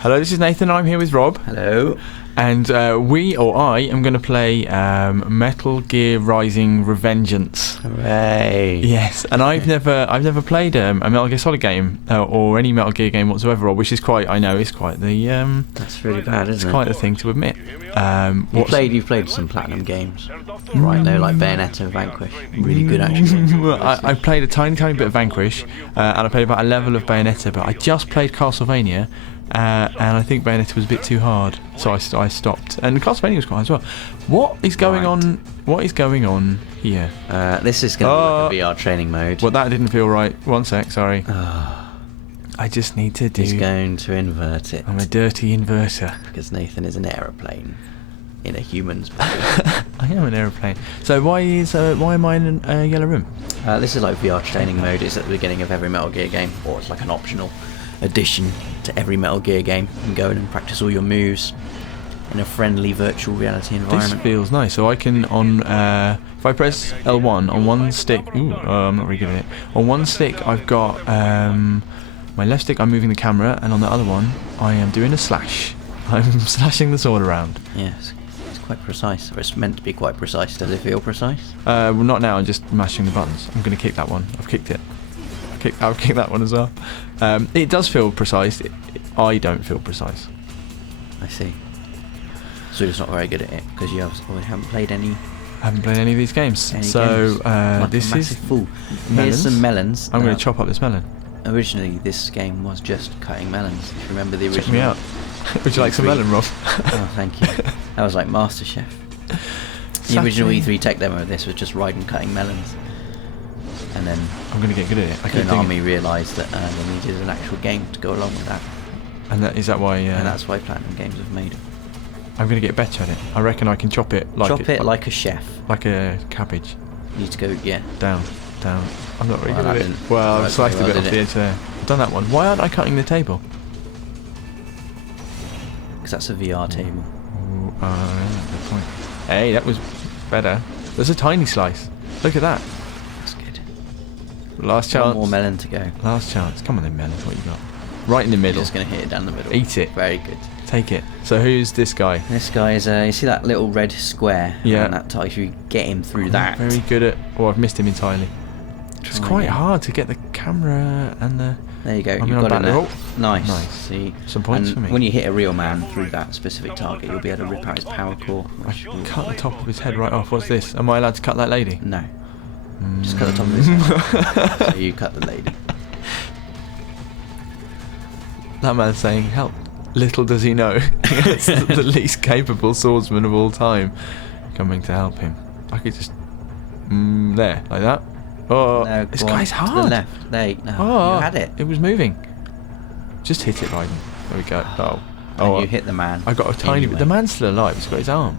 Hello, this is Nathan. I'm here with Rob. Hello. And I am going to play Metal Gear Rising: Revengeance. Hooray! Yes, and I've never played a Metal Gear Solid game or any Metal Gear game whatsoever, which is quite the. That's really bad, isn't it? It's quite a thing to admit. You've played some Platinum games, right? No, like Bayonetta and Vanquish. Really good, actually. Well, I played a tiny bit of Vanquish, and I played about a level of Bayonetta, but I just played Castlevania. And I think Bayonetta was a bit too hard, so I stopped. And Castlevania was quite as well. What is going on? What is going on here? This is going to be like a VR training mode. Well, that didn't feel right. One sec, sorry. I just need to do. He's going to invert it. I'm a dirty inverter. Because Nathan is an aeroplane in a human's body. I am an aeroplane. So why am I in a yellow room? This is like VR training mode. It's at the beginning of every Metal Gear game, or it's like an optional addition to every Metal Gear game. You can go in and practice all your moves in a friendly virtual reality environment. This feels nice. So I can if I press L1 on one stick. I'm not really good at it. On one stick I've got my left stick. I'm moving the camera, and on the other one I am doing a slash. I'm slashing the sword around. Yes, it's quite precise. Or it's meant to be quite precise. Does it feel precise? Well, not now. I'm just mashing the buttons. I'm going to kick that one. I've kicked it. I'll kick that one as well. It does feel precise. I don't feel precise. I see. So you're just not very good at it because you haven't played any. I haven't played any of these games. So like this is fool. Melons. Here's some melons. I'm going to chop up this melon. Originally, this game was just cutting melons. If you remember the original. Check me out. Would you like some melon, Rob? Oh, thank you. That was like MasterChef. The original E3 tech demo of this was just Raiden cutting melons. And then I'm going to get good at it. Konami realised that they needed an actual game to go along with that. And is that why? And that's why Platinum Games have made it. I'm going to get better at it. I reckon I can chop it like a chef. Like a cabbage. You need to go, down. I'm not really good at it. Didn't Well, I've sliced a bit off the edge there. I've done that one. Why aren't I cutting the table? Because that's a VR table. Good point. Hey, that was better. There's a tiny slice. Look at that. That's good. Last chance. One more melon to go. Last chance. Come on then, melon. What you got? Right in the middle. You're just going to hit it down the middle. Eat it. Very good. Take it. So who's this guy? This guy is, you see that little red square? Yeah. And that if you get him through that. Very good at. Oh, I've missed him entirely. It's quite hard to get the camera and the. There you go. You've got it now. Nice. See, some points for me. When you hit a real man through that specific target, you'll be able to rip out his power core. I cut the top of his head right off. What's this? Am I allowed to cut that lady? No. Just cut the top of his head. So you cut the lady. That man's saying, help. Little does he know, it's the least capable swordsman of all time coming to help him. I could just... there, like that. Oh, no, this guy's hard. To the left. There, no, you had it. It was moving. Just hit it right. There we go. And you hit the man. I got a tiny bit. The man's still alive. He's got his arm.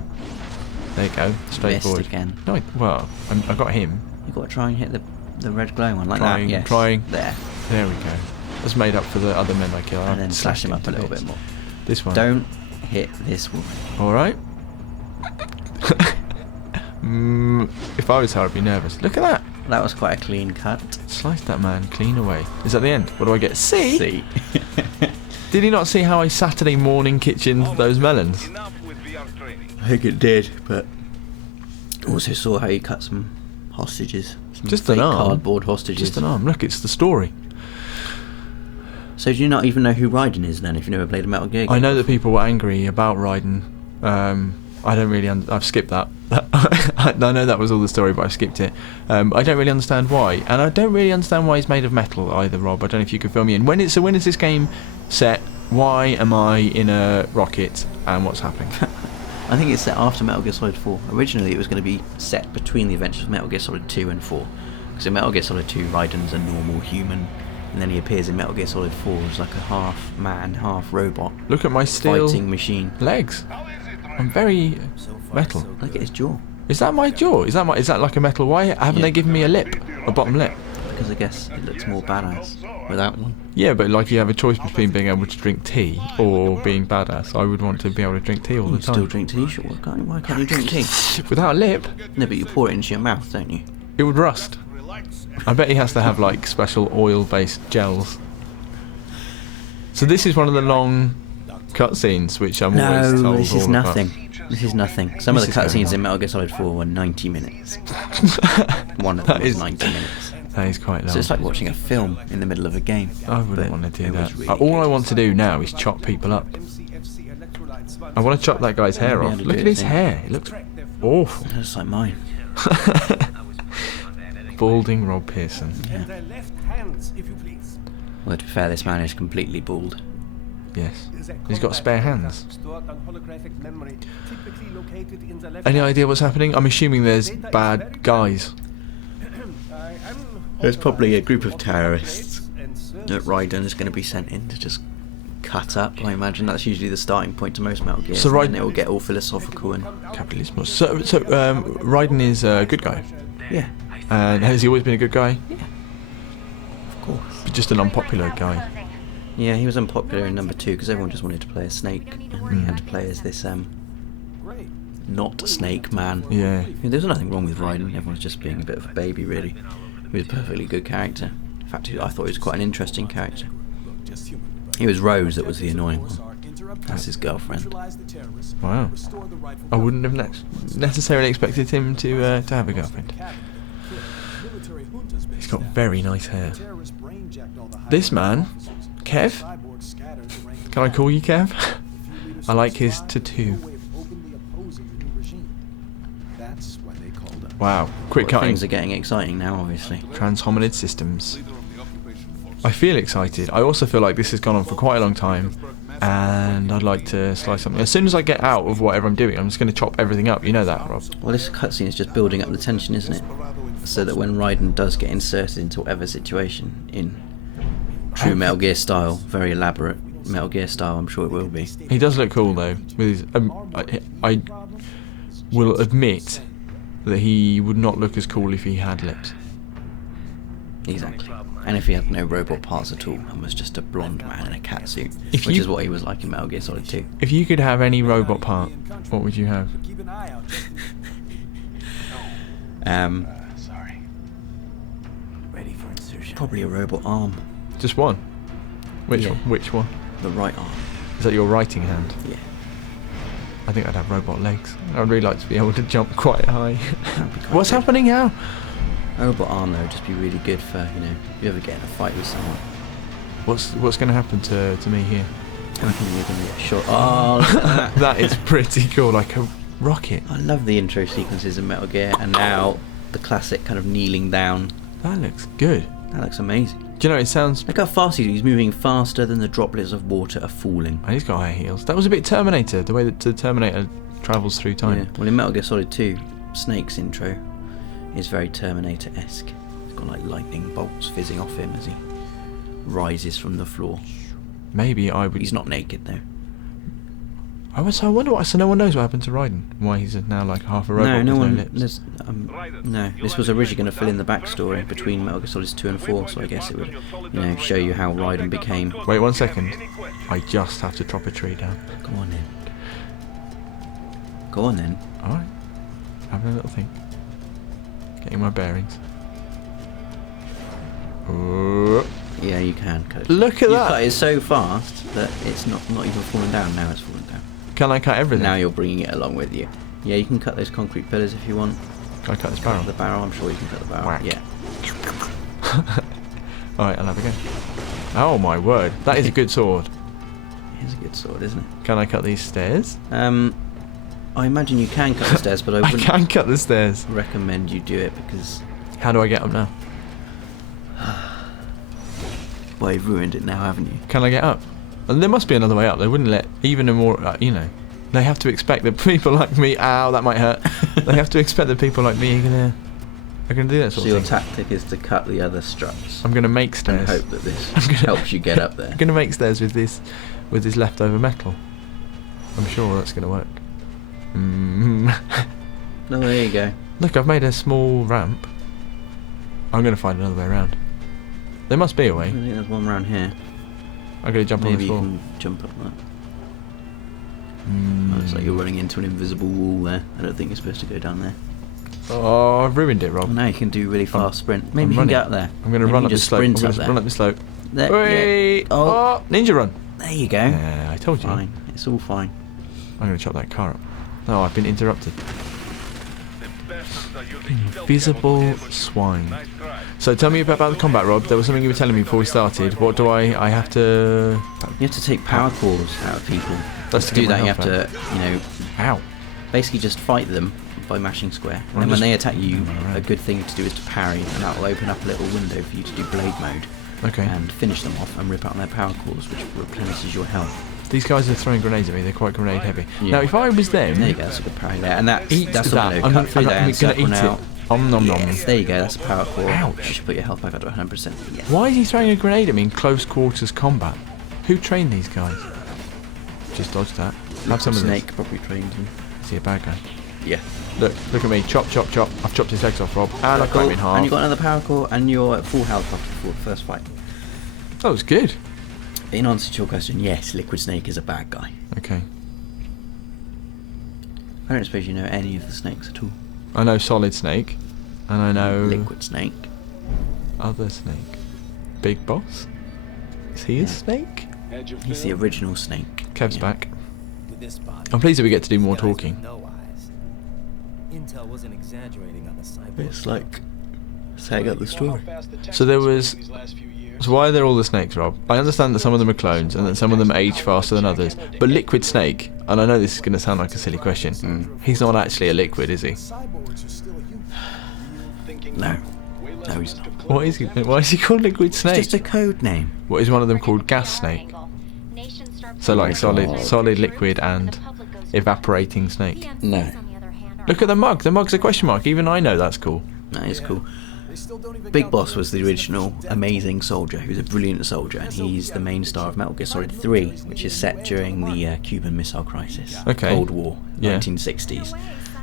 There you go. Straightforward. Missed again. No, I got him. You've got to try and hit the red glowing one like that. Yes. Trying. There we go. That's made up for the other men I killed. And then slash him up a little bit more. This one. Don't hit this woman. Alright. If I was her, I'd be nervous. Look at that. That was quite a clean cut. Sliced that man clean away. Is that the end? What do I get? C? C. Did he not see how I Saturday morning kitchened those melons? I think it did, but also saw how you cut some hostages. Just an arm. Cardboard hostages. Just an arm. Look, it's the story. So do you not even know who Raiden is then, if you've never played a Metal Gear game? I know that people were angry about Raiden. I don't really... I've skipped that. I know that was all the story, but I've skipped it. I don't really understand why. And I don't really understand why he's made of metal either, Rob. I don't know if you could fill me in. When is this game set? Why am I in a rocket? And what's happening? I think it's set after Metal Gear Solid 4. Originally it was going to be set between the adventures of Metal Gear Solid 2 and 4. Because in Metal Gear Solid 2, Raiden's a normal human. And then he appears in Metal Gear Solid 4 as like a half man, half robot. Look at my steel fighting machine. Legs. I'm very metal. Look at his jaw. Is that my jaw? Is that like a metal? Why haven't they given me a lip? A bottom lip? Because I guess it looks more badass without one. Yeah, but like you have a choice between being able to drink tea or being badass. I would want to be able to drink tea all the time. Still drink tea? Sure. Why can't you drink tea? Without a lip? No, but you pour it into your mouth, don't you? It would rust. I bet he has to have like special oil-based gels. So this is one of the long cutscenes, which I'm always told No, this is all about. nothing. This is nothing. Some of the cutscenes in Metal Gear Solid 4 were 90 minutes. One of them was 90 minutes. That is quite long. So it's like watching a film in the middle of a game. I wouldn't want to do it that. was really All I good. want to do now is chop people up. I want to chop that guy's hair Yeah, off. to Look do at it, his I think. hair. It looks awful. Just like mine. Balding Rob Pearson. Yeah. Well, to be fair, this man is completely bald. Yes. He's got spare hands. Any idea what's happening? I'm assuming there's bad guys. There's probably a group of terrorists that Raiden is going to be sent in to just cut up. I imagine that's usually the starting point to most Metal Gears. So And then it will get all philosophical and... Capitalism. So Raiden is a good guy. Yeah, And has he always been a good guy? of course. But just an unpopular guy. Yeah, he was unpopular in number 2 because everyone just wanted to play as Snake. And he had to play as this, not Snake man. Yeah. There was nothing wrong with Raiden. Everyone was just being a bit of a baby, really. He was a perfectly good character. In fact, I thought he was quite an interesting character. It was Rose that was the annoying one. That's his girlfriend. Wow. I wouldn't have necessarily expected him to have a girlfriend. He's got very nice hair. This man, Kev? Can I call you Kev? I like his tattoo. Wow. Quick Well, cutting. things are getting exciting now, obviously. Transhominid systems. I feel excited. I also feel like this has gone on for quite a long time, and I'd like to slice something. As soon as I get out of whatever I'm doing, I'm just going to chop everything up. You know that, Rob. Well, this cutscene is just building up the tension, isn't it? So that when Raiden does get inserted into whatever situation in true Metal Gear style, very elaborate Metal Gear style, I'm sure it will be. He does look cool though. With his, I will admit that he would not look as cool if he had lips. Exactly. And if he had no robot parts at all and was just a blonde man in a catsuit, which is what he was like in Metal Gear Solid 2. If you could have any robot part, what would you have? Ready for insertion. Probably a robot arm. Just one? Which Yeah. one? Which one? The right arm. Is that your writing hand? Yeah. I think I'd have robot legs. I would really like to be able to jump quite high. That'd be quite What's good. happening now? A robot arm though would just be really good for, if you ever get in a fight with someone. What's going to happen to me here? I reckon you're going to get shot. Oh, look at that. That is pretty cool, like a rocket. I love the intro sequences in Metal Gear, and now the classic kind of kneeling down. That looks good. That looks amazing. Do you know, it sounds... Look how fast he's moving, faster than the droplets of water are falling. And he's got high heels. That was a bit Terminator, the way that the Terminator travels through time. Yeah. Well, in Metal Gear Solid 2, Snake's intro is very Terminator-esque. It's got like lightning bolts fizzing off him as he rises from the floor. Maybe I would... He's not naked though. I wonder why... So no one knows what happened to Raiden? Why he's now like half a robot No with one. no lips? No, this was originally going to fill in the backstory between Metal Gear Solids 2 and 4, so I guess it would, show you how Raiden became. Wait 1 second. I just have to chop a tree down. Go on then. Go on then. Alright. Having a little think. Getting my bearings. Oh. Yeah, you can cut it. Look at You that. cut it so fast that it's not even falling down. Now it's falling down. Can I cut everything? Now you're bringing it along with you. Yeah, you can cut those concrete pillars if you want. Can I cut this barrel? The barrel, I'm sure you can cut the barrel. Whack. Yeah. Alright, I'll have a go. Oh my word, that is a good sword. It's a good sword, isn't it? Can I cut these stairs? I imagine you can cut the stairs, but I I wouldn't can cut the stairs. recommend you do it because, How do I get up now? well, you've ruined it now, haven't you? Can I get up? And there must be another way up. They wouldn't let even a more, they have to expect that people like me. Ow, that might hurt. They have to expect that people like me are gonna do that So sort your of thing. tactic is to cut the other struts I'm gonna make and stairs. hope that this I'm gonna- helps you get up there. I'm gonna make stairs with this leftover metal. I'm sure that's gonna work. No, there you go. Look, I've made a small ramp. I'm gonna find another way around. There must be a I way. think there's one round here. I'm gonna jump Maybe you on can jump up that. this Oh, it's like you're running into an invisible wall there. I don't think you're supposed to go down there. Oh, I've ruined it, Well, Rob. now you can do really fast sprint. Maybe I'm you can running. get up there. I'm gonna Maybe run you up this just slope. I'm sprint gonna up there. run up this slope. There, Whee! yeah. Oh, Oh, ninja run. there you go. Yeah, I told you. Fine. It's all fine. I'm going to chop that car up. No, I've been interrupted. Invisible swine. So tell me about the combat, Rob. There was something you were telling me before we started. What do I have to... You have to take power cores out of people. That's to to do get that, my you have health to, you know, Ow. basically just fight them by mashing square. And then when they attack you, a good thing to do is to parry, and that will open up a little window for you to do blade mode. Okay. And finish them off and rip out their power cores, which replenishes your health. These guys are throwing grenades at me. They're quite grenade heavy. Yeah. Now, if I was them... There you go, that's a good parry there. And that's Eat the that. window. I'm Cut through there and gonna circle eat now. it. Om nom nom. Yes, there you go, that's a power core. Ouch. You should put your health back up to 100%. Yeah. Why is he throwing a grenade at me in close quarters combat? Who trained these guys? Just dodge that. Have some of this. Snake probably trained him. Is he a bad guy? Yeah. Look at me. Chop, chop, chop. I've chopped his legs off, Rob. And I've cut him in half. And you got another power core, and you're at full health after the first fight. That was good. In answer to your question, yes, Liquid Snake is a bad guy. Okay. I don't suppose you know any of the snakes at all. I know Solid Snake. And I know... Liquid Snake. Other Snake. Big Boss? Is he a snake? He's the original snake. Kev's Yeah. back. I'm pleased that we get to do more talking. Intel wasn't exaggerating on the cyborg. It's like setting up the story. So there was... So why are there all the snakes, Rob? I understand that some of them are clones and that some of them age faster than others. But Liquid Snake, and I know this is going to sound like a silly question, he's not actually a liquid, is he? No. No, he's not. What is he? Why is he called Liquid Snake? It's just a code name. What is one of them called Gas Snake? So like solid, liquid, and evaporating snake. No. Look at the mug. The mug's a question mark. Even I know that's cool. That is cool. Big Boss was the original amazing soldier. He was a brilliant soldier, and he's the main star of Metal Gear Solid 3, which is set during the Cuban Missile Crisis, Okay. Cold War, Yeah. 1960s.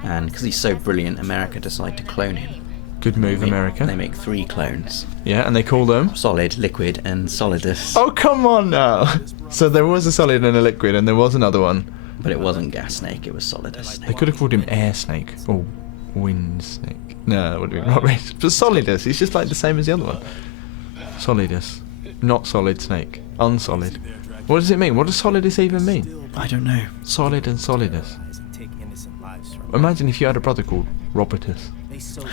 And because he's so brilliant, America decided to clone him. Good move, They America. make 3 clones: Yeah, and they call them... Solid, Liquid, and Solidus. Oh, come on now. So there was a solid and a liquid, and there was another one. But it wasn't Gas Snake; it was Solidus. They could have called him Air Snake or Wind Snake. No, that would have been rubbish. But Solidus, he's just like the same as the other one. Solidus, not Solid Snake, unsolid. What does it mean? What does Solidus even mean? I don't know. Solid and Solidus. Take innocent lives from Imagine if you had a brother called Robertus. they sold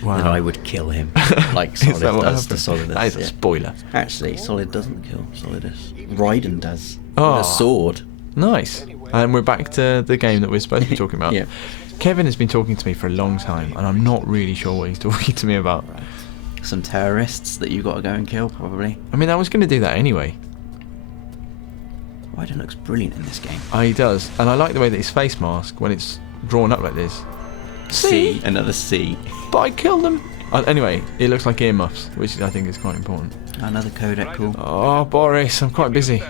Wow. That I would kill him, like Is Solid that what does to happened? Solidus. That is a yeah. spoiler. Actually, Solid doesn't kill Solidus. Raiden does. Oh. With a sword. Nice. And we're back to the game that we're supposed to be talking about. Yeah. Kevin has been talking to me for a long time, and I'm not really sure what he's talking to me about. Some terrorists that you got to go and kill, probably. I mean, I was going to do that anyway. Raiden looks brilliant in this game. Oh, he does. And I like the way that his face mask, when it's drawn up like this. See? Another C. But I killed them. Anyway, it looks like earmuffs, which I think is quite important. Another codec, cool. Oh, Boris, I'm quite busy.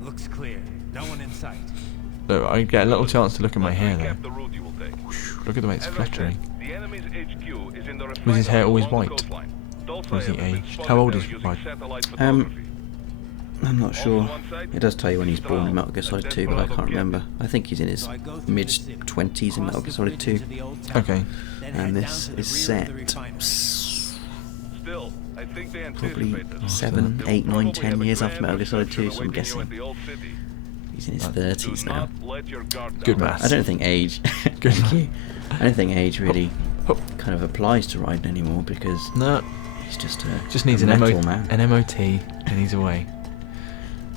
looks clear. No one in sight. Look, I get a little chance to look at my hair though. Look at the way it's fluttering. Was his hair always white? Or is he aged? How old is Raiden? I'm not sure. It does tell you when he's born in Metal Gear Solid 2, but I can't remember. I think he's in his mid-20s in Metal Gear Solid 2. Okay. And this is set probably 7, 8, 9, 10 years after Metal Gear Solid 2, so I'm guessing he's in his 30s now. Good maths. I don't think age. Good. Thank you. I don't think age really Hop. kind of applies to Raiden anymore because No, he's just needs a an metal man. MOT, and he's away.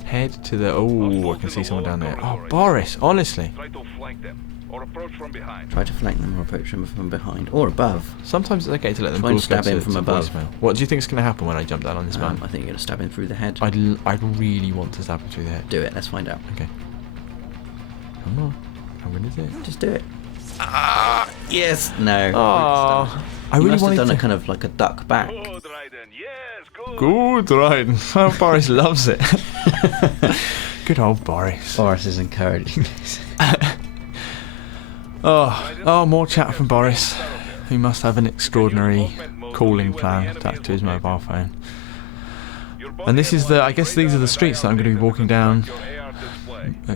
Head to the... Oh, I can see someone down there. Oh, Boris, honestly. Try to flank them or approach them from behind or above. Sometimes it's okay to let them Try and calls go stab him to from above. voicemail. What do you think is going to happen when I jump down on this man? I think you're gonna stab him through the head. I'd really want to stab him through the head. Do it. Let's find out. Okay. Come on. I'm going to do it. Just do it. Ah, yes. No. Oh, I You really must have wanted done to... a kind of like a duck back. Good, Raiden. Oh, Boris loves it. Good old Boris. Boris is encouraging this. Oh, more chat from Boris. He must have an extraordinary calling plan attached to his mobile phone. And this is the... I guess these are the streets that I'm going to be walking down,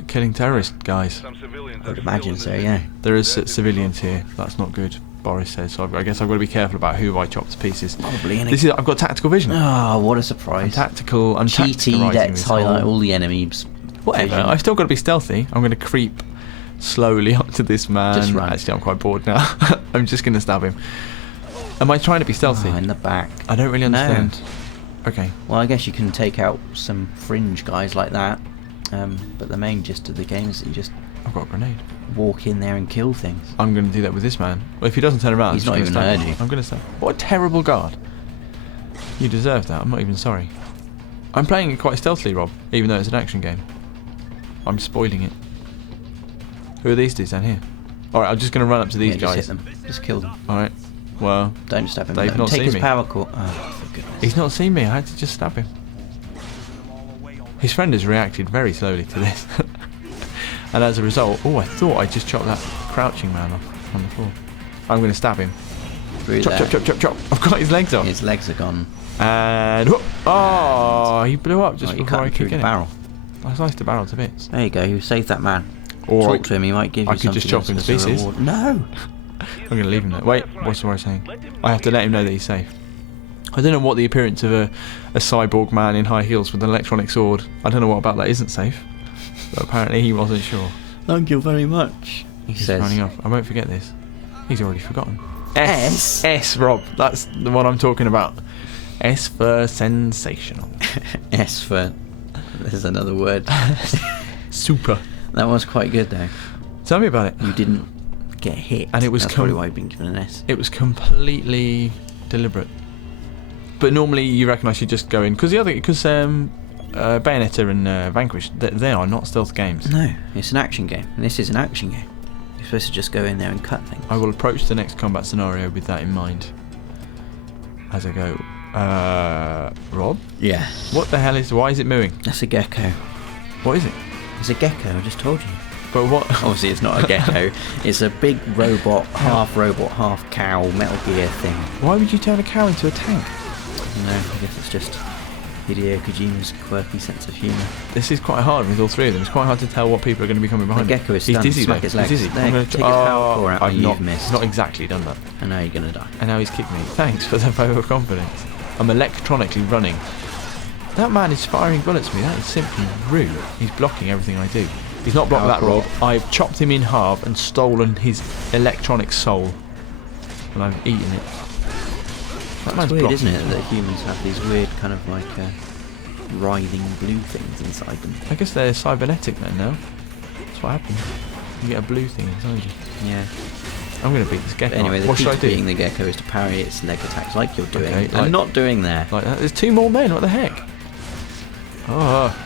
killing terrorist guys. I would imagine so, yeah. There is civilians here. That's not good. Boris says. So I guess I've got to be careful about who I chop to pieces. Probably. I've got tactical vision. Oh, what a surprise. I'm tactical. Cheaty, let's highlight all the enemies. Whatever. I've still got to be stealthy. I'm going to creep slowly up to this man. Just run. Actually, I'm quite bored now. I'm just going to stab him. Am I trying to be stealthy? Oh, in the back. I don't really understand. Okay. Well, I guess you can take out some fringe guys like that. But the main gist of the game is that you just I've got a grenade. walk in there and kill things. I'm going to do that with this man. Well, if he doesn't turn around, He's I'm not just even gonna heard you. I'm going to stab. What a terrible guard. You deserve that. I'm not even sorry. I'm playing it quite stealthily, Rob, even though it's an action game. I'm spoiling it. Who are these dudes down here? Alright, I'm just going to run up to these Just guys. hit them. Just kill them. Alright. Well, Don't stab him. They've not Take seen his me. power core. Oh, for goodness. he's not seen me. I had to just stab him. His friend has reacted very slowly to this. And as a result, I thought I just chopped that crouching man off on the floor. I'm going to stab him. Through Chop, there. chop, chop, chop, chop. I've got his legs off. His legs are gone. And he blew up just You before cut I him through could the get barrel. it. I sliced the barrel to bits. There you go. You saved that man. Or Talk to him. He might give you I could something just chop him as to a pieces. reward. No. I'm going to leave him there. Wait, what's I saying? I have to let him know that he's safe. I don't know what the appearance of a cyborg man in high heels with an electronic sword. I don't know what about that isn't safe. But apparently he wasn't sure. Thank you very much. He He's says. running off. I won't forget this. He's already forgotten. S? S, Rob. That's the one I'm talking about. S for sensational. S for. There's another word. Super. That was quite good though. Tell me about it. You didn't get hit. And it was That's probably why you've been given an S. It was completely deliberate. But normally you reckon I should just go in because Bayonetta and Vanquish they are not stealth games. No, it's an action game, and this is an action game. You're supposed to just go in there and cut things. I will approach the next combat scenario with that in mind. As I go, Rob, Yeah. what the hell is? Why is it mooing? That's a gecko. What is it? It's a gecko. I just told you. But what? Obviously, it's not a gecko. It's a big robot, half cow, Metal Gear thing. Why would you turn a cow into a tank? No, I guess it's just Hideo Kojima's quirky sense of humour. This is quite hard with all three of them. It's quite hard to tell what people are going to be coming behind. The gecko is He's stunned. dizzy Smack though. his He's legs. dizzy. There, I'm gonna take his power core out I've and not, you've missed. not exactly done that. I know you're gonna die. And now he's kicked me. Thanks for the vote of confidence. I'm electronically running. That man is firing bullets at me. That is simply rude. He's blocking everything I do. He's not blocked that, Rob. I've chopped him in half and stolen his electronic soul. And I've eaten it. That man's It's weird, blocking. isn't it, that humans have these weird kind of like writhing blue things inside them. I guess they're cybernetic then now. That's what happens. You get a blue thing inside you. Yeah. I'm going to beat this gecko. But anyway, the what key should I to do? beating the gecko is to parry its leg attacks like you're doing. Okay, I'm not doing there. Like that. There's two more men. What the heck? Oh.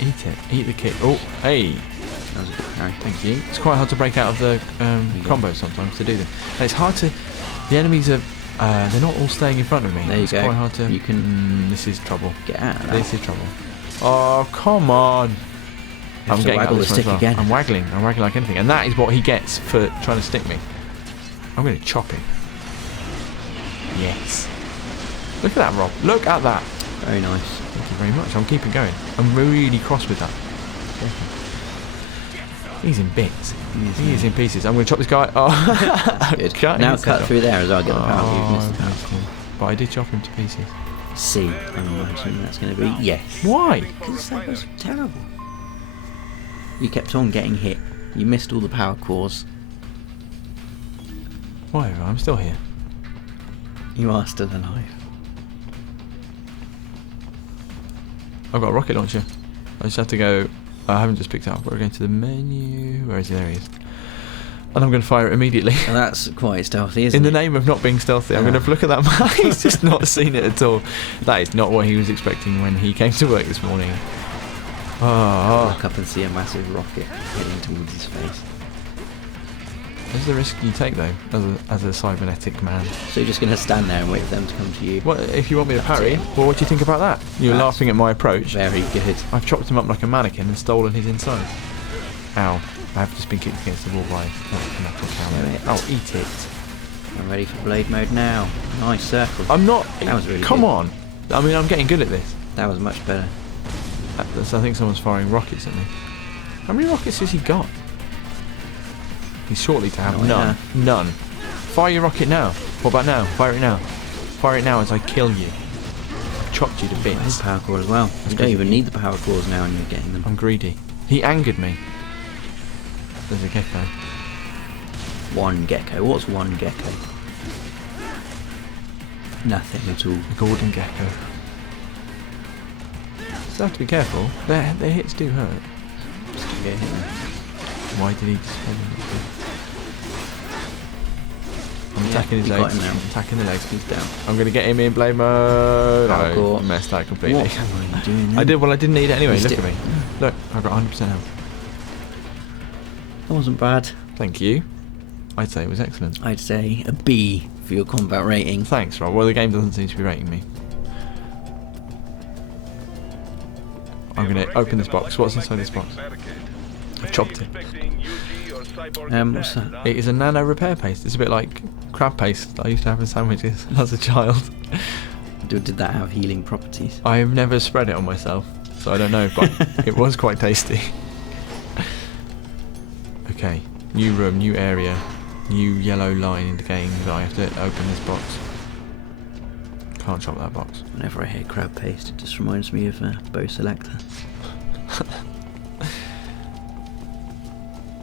Eat it. Eat the kick. Oh, hey. That was a good parry. Thank you. It's quite hard to break out of the combos sometimes to do them. And it's hard to. The enemies are. They're not all staying in front of me. There you it's go. quite hard to. You can this is trouble. get out of that. This is trouble. Oh, come on. have to waggle the stick again. I'm waggling like anything. And that is what he gets for trying to stick me. I'm going to chop him. Yes. Look at that, Rob. Look at that. Very nice. Thank you very much. I'm keeping going. I'm really cross with that. He's in bits. He is in pieces. I'm going to chop this guy. Oh, Good. Cut Now his cut head off. through there as well. Get the power. Oh, You've missed the power. okay. But I did chop him to pieces. C, I imagine that's going to be yes. Why? Because that was terrible. You kept on getting hit. You missed all the power cores. Whatever. I'm still here. You are still alive. I've got a rocket launcher. I just have to go. I haven't just picked it up. We're going to the menu. Where is he? There he is. And I'm going to fire it immediately. And that's quite stealthy, isn't In it? the name of not being stealthy, I'm going to look at that man. He's just not seen it at all. That is not what he was expecting when he came to work this morning. Oh, Look up and see a massive rocket heading towards his face. What's the risk you take though, as a cybernetic man? So you're just going to stand there and wait for them to come to you? What if you want me to parry? it. Well, what do you think about that? You're That's laughing at my approach. Very good. I've chopped him up like a mannequin and stolen his inside. Ow! I've just been kicked against the wall by a metal Yeah, cow. Oh, eat it! I'm ready for blade mode now. Nice circle. I'm not. That was really Come good. on! I mean, I'm getting good at this. That was much better. I think someone's firing rockets at me. How many rockets has he got? He's shortly to have Oh, none. yeah. None. Fire your rocket now. What about now? Fire it now. Fire it now as I kill you. I've chopped you to His bits. power core as well. You don't even need the power cores now when you're getting them. I'm greedy. He angered me. There's a gecko. One gecko. What's one gecko? Nothing at all. A golden gecko. So have to be careful. Their hits do hurt. Just gonna get hit there. Why did he just hold him? I'm Yeah, attacking his you got legs. him now. I'm attacking the legs. He's down. I'm gonna get him in blade mode. Power I core. messed that completely. What are you doing? I did. Well, I didn't need it anyway. Missed Look it. at me. Look, I've got 100% health. That wasn't bad. Thank you. I'd say it was excellent. I'd say a B for your combat rating. Thanks, Rob. Well, the game doesn't seem to be rating me. I'm gonna open this box. What's inside this box? I've chopped it. What's that? It is a nano repair paste. It's a bit like crab paste that I used to have in sandwiches as a child. Did that have healing properties? I have never spread it on myself, so I don't know, but it was quite tasty. Okay, new room, new area, new yellow line indicating that I have to open this box. Can't chop that box. Whenever I hear crab paste, it just reminds me of bow selector.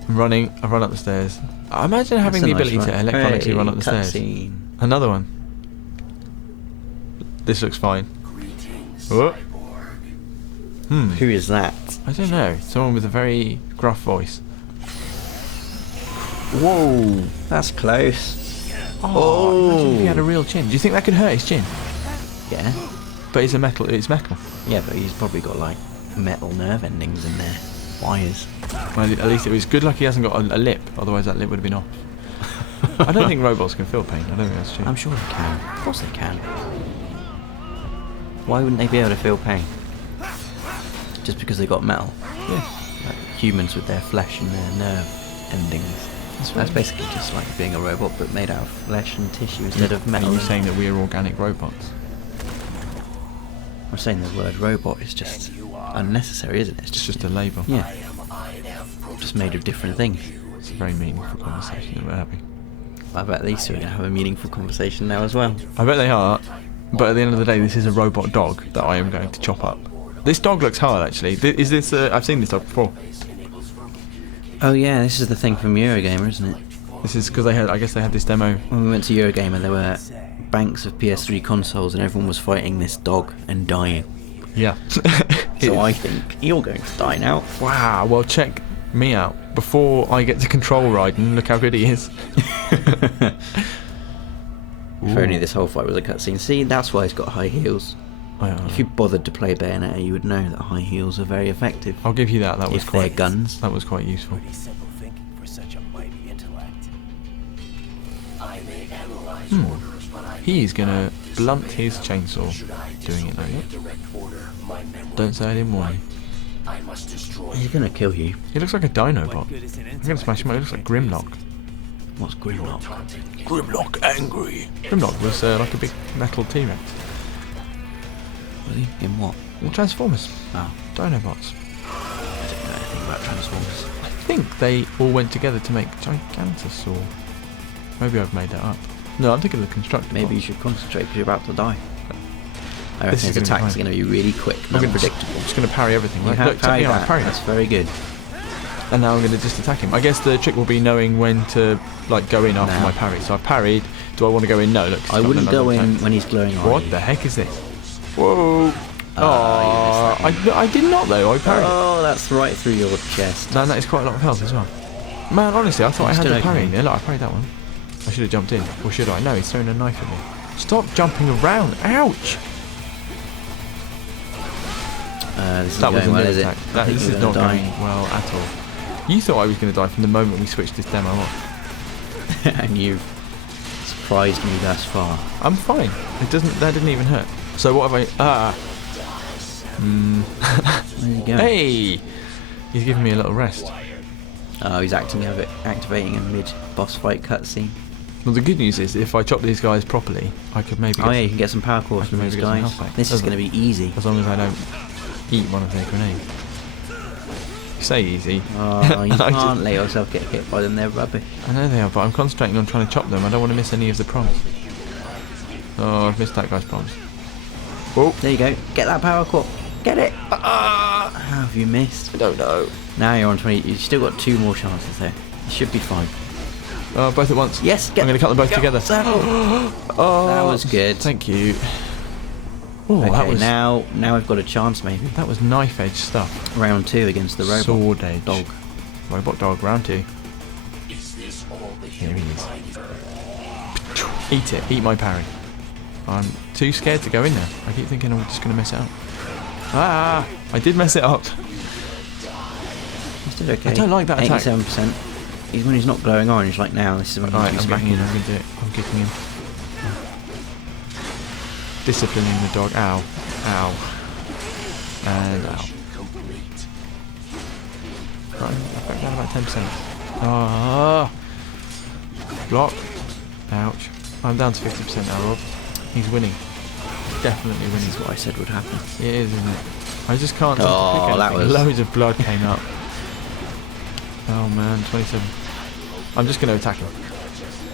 I'm running, I've run up the stairs. I imagine having the ability to electronically run up the stairs. Cutscene. Another one. This looks fine. Oh. Who is that? I don't know. Someone with a very gruff voice. Whoa! That's close. Oh! Imagine if he had a real chin. Do you think that could hurt his chin? Yeah. But it's metal. It's metal. Yeah, but he's probably got like metal nerve endings in there. Wires. Well, at least it was good luck he hasn't got a lip. Otherwise, that lip would have been off. I don't think robots can feel pain. I don't think that's true. I'm sure they can. Of course they can. Why wouldn't they be able to feel pain? Just because they got metal? Yeah. Like humans with their flesh and their nerve endings. That's basically just like being a robot but made out of flesh and tissue instead of metal. Are you saying that we are organic robots? I'm saying the word robot is just unnecessary, isn't it? It's just a label. Yeah. Just made of different things. It's a very meaningful conversation that we're having. I bet these two are going to have a meaningful conversation now as well. I bet they are. But at the end of the day, this is a robot dog that I am going to chop up. This dog looks hard, actually. Is this? I've seen this dog before. Oh yeah, this is the thing from Eurogamer, isn't it? This is because they had. I guess they had this demo. When we went to Eurogamer, there were banks of PS3 consoles, and everyone was fighting this dog and dying. Yeah. So I think you're going to die now. Wow. Well, check me out before I get to control Raiden. Look how good he is. If only this whole fight was a cutscene. See, that's why he's got high heels. If you bothered to play Bayonetta, you would know that high heels are very effective. I'll give you that. That was If they're quite guns. That was quite useful. Pretty simple thinking for such a mighty intellect. He's gonna blunt his chainsaw. Doing it like that. Don't say I didn't warn you. He's gonna kill you. He looks like a dino bot. What good is an I'm gonna smash him out. He looks like Grimlock. What's Grimlock? Grimlock angry. Grimlock was like a big metal T-Rex. Was he? In what? Well, Transformers. Oh, Dinobots. I don't know anything about Transformers. I think they all went together to make Gigantosaur. Maybe I've made that up. No, I'm thinking of the Constructor. Maybe you should concentrate because you're about to die. I This reckon is his gonna be attacks are fine. going to be really quick and I'm unpredictable. just going to parry everything. You Right? have Look, check parried me out, I that. parried That's it. very good. And now I'm going to just attack him. I guess the trick will be knowing when to like go in after Now. my parry. So I've parried. Do I want to go in? No, look. I wouldn't go in when he's glowing eye. What the heck is this? Whoa! you Oh, I did not though. I parried. Oh, that's right through your chest. Man, that is quite a lot of health as well. Man, honestly, I thought I had Still the parry. okay. Yeah, look, I parried that one. I should have jumped in. Or should I? No, he's throwing a knife at me. Stop jumping around. Ouch! This isn't That was a going well, new is it? attack. I That, think this you're is not gonna going well at all. You thought I was going to die from the moment we switched this demo on. And you've surprised me thus far. I'm fine. That didn't even hurt. So what have I... There you go. Hey! He's giving me a little rest. Oh, he's activating a mid-boss fight cutscene. Well, the good news is, if I chop these guys properly, I could maybe... Oh yeah, you can get some power cores from these maybe get some guys. health back. This is going to be easy. As long as I don't eat one of their grenades. You say easy. Oh, you I can't just- let yourself get hit by them. They're rubbish. I know they are, but I'm concentrating on trying to chop them. I don't want to miss any of the prompts. Oh, I've missed that guy's prompts. Oh, There you go. Get that power core. Get it. How have you missed? I don't know. Now you're on 20. You've still got 2 more chances there. You should be fine. Both at once. Yes. I'm going to cut them both together. Oh, That was good. Thank you. Oh, Okay, that was now we've got a chance maybe. that was knife edge stuff. Round 2 against the robot Sword edge. dog. Robot dog, round 2. Here he is. Eat it. Eat my parry. I'm too scared to go in there. I keep thinking I'm just going to mess it up. Ah! I did mess it up. He's still okay. I don't like that attack. 87%. He's when he's not glowing orange like now. This is when Alright, he's I'm smacking getting in. him. I'm going to do it. I'm kicking him. Disciplining the dog. Ow. Ow. And ow. Right, I've got down about 10%. Ah! Block. Ouch. I'm down to 50% now, Rob. He's winning. Definitely winning. This is what I said would happen. It is, isn't it? I just can't seem to Oh, pick that anything. was- Loads of blood came up. Oh man, 27. I'm just going to attack him.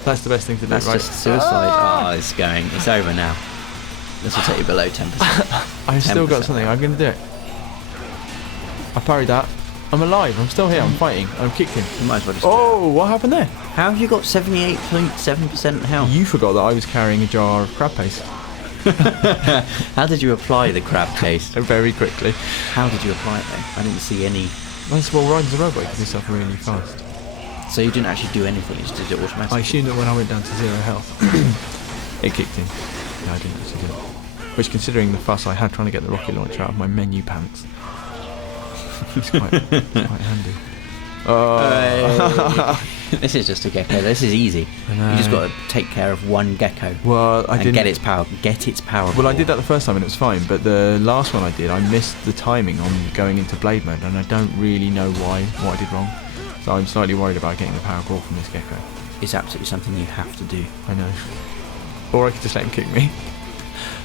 That's the best thing to do, That's right? just suicide. Oh, it's going. It's over now. This will take you below 10%. I've still got 10%. something. I'm going to do it. I parried that. I'm alive. I'm still here. I'm fighting. I've kicked him. You might as well just. Oh, what happened there? How have you got 78.7% health? You forgot that I was carrying a jar of crab paste How did you apply the crab taste? very quickly. How did you apply it though? I didn't see any. That's well, riding the robot, you can do stuff really fast. So you didn't actually do anything. You just did it automatically. I assumed that when I went down to 0 health, it kicked in. No, I didn't actually do it. Which, considering the fuss I had trying to get the rocket launcher out of my menu pants, it's quite handy. This is just a gecko. This is easy. I know. You just got to take care of one gecko Well, I and didn't. get its power. Get its power. Well, I core. did that the first time and it was fine, but the last one I did, I missed the timing on going into blade mode, and I don't really know what I did wrong. So I'm slightly worried about getting the power core from this gecko. It's absolutely something you have to do. I know. Or I could just let him kick me.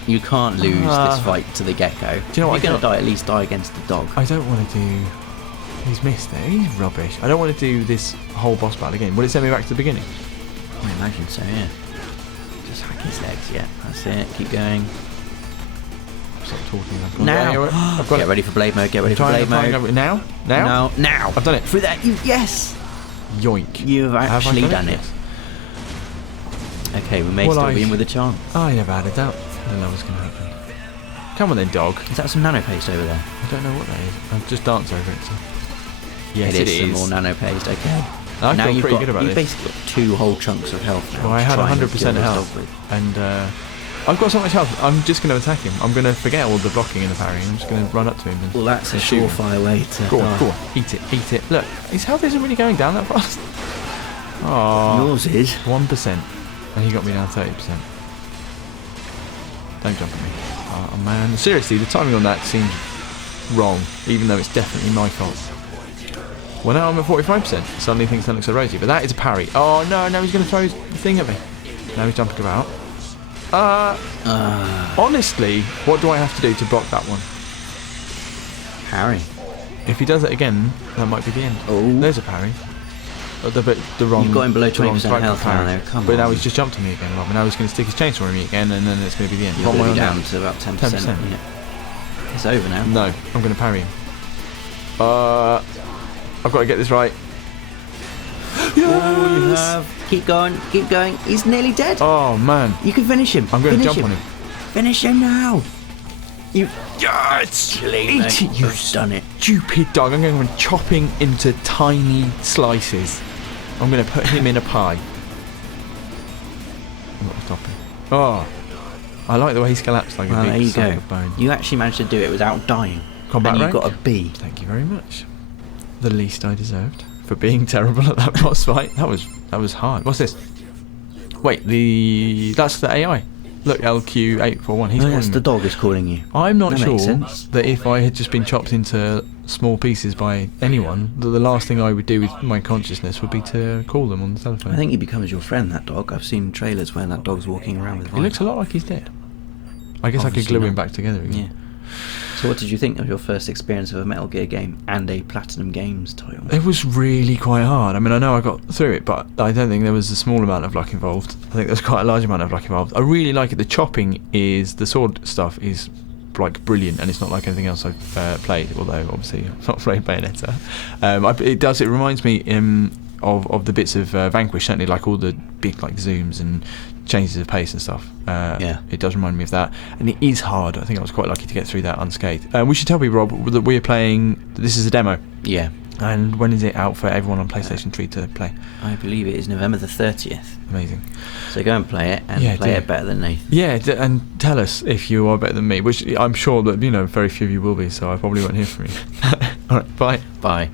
You can't lose this fight to the gecko. Do you know what If you're I gonna die, at least die against the dog. I don't want to do... He's missed there. He's rubbish. I don't want to do this whole boss battle again. Will it send me back to the beginning? I imagine so. Yeah. Just hack his legs. Yeah, that's it. Keep going. Stop talking. I've got Now. I've got Get ready for blade mode. Get ready for blade mode. Now? Now. Now. I've done it. For that, yes. Yoink. You've Have I actually done it. Yes. Okay, we may Well, still I- be in with a chance. I never had a doubt that that was going to happen. Come on then, dog. Is that some nano paste over there? I don't know what that is. I've just danced over it. So. Yes, it is some more nano paste. Okay. I now feel you've pretty got, good about you've this. basically got 2 whole chunks of health now. Well, I to had try and 100% kill this health, dog with. and I've got so much health. I'm just going to attack him. I'm going to forget all the blocking and the parrying. I'm just going to run up to him and Well, that's a shoot him. surefire way to Go on, die. go on. Eat it, eat it. Look, his health isn't really going down that fast. Oh, Yours is. 1%. And he got me down 30%. Don't jump at me. Oh man, seriously, the timing on that seems wrong, even though it's definitely my fault. Well, now I'm at 45%. Suddenly things don't look so rosy, but that is a parry. Oh no, now he's going to throw his thing at me. Now he's jumping about. Honestly, what do I have to do to block that one? Parry. If he does it again, that might be the end. Oh. There's a parry. The wrong. You've got him below the wrong 20% type of health parry. now, though, come But now on. he's just jumped on me again, Rob, and now he's going to stick his chainsaw on me again, and then it's going to be the end. You're What am I going to be on down now? to about 10%. 10%. Yeah. It's over now. No, I'm going to parry him. I've got to get this right. Oh, you have. Keep going. Keep going. He's nearly dead. Oh man, You can finish him. I'm going to Finish jump on him. Finish him now. You. Yes! Actually, Eat mate, it, you you've done it. stupid dog. I'm going to chopping into tiny slices. I'm going to put him in a pie. I'm not stopping. Oh, I like the way he's collapsed like Well, a there big you sack go. of bone. You actually managed to do it without dying. Combat and you rank? got a B. Thank you very much. The least I deserved for being terrible at that boss fight. That was hard. What's this? Wait, that's the AI. Look, LQ841. He's Oh, calling yes, me. the dog is calling you. I'm not That sure makes sense. that if I had just been chopped into small pieces by anyone, that the last thing I would do with my consciousness would be to call them on the telephone. I think he becomes your friend, that dog. I've seen trailers where that dog's walking around with He looks a lot like he's dead. I guess I could Obviously glue him not. back together again. Yeah. So what did you think of your first experience of a Metal Gear game and a Platinum Games title? It was really quite hard. I mean, I know I got through it, but I don't think there was a small amount of luck involved. I think there's quite a large amount of luck involved. I really like it. The chopping the sword stuff is like brilliant, and it's not like anything else I've played, although obviously I've not played Bayonetta. It reminds me of the bits of Vanquish, certainly, like all the big like zooms and changes of pace and stuff. It does remind me of that, and it is hard. I think I was quite lucky to get through that unscathed. We should tell people, Rob, that we're playing. This is a demo. Yeah. And when is it out for everyone on PlayStation 3 to play? I believe it is November the 30th. Amazing. So go and play it, and play it better than Nath. Yeah, and tell us if you are better than me, which I'm sure that very few of you will be, so I probably won't hear from you. All right, bye. Bye.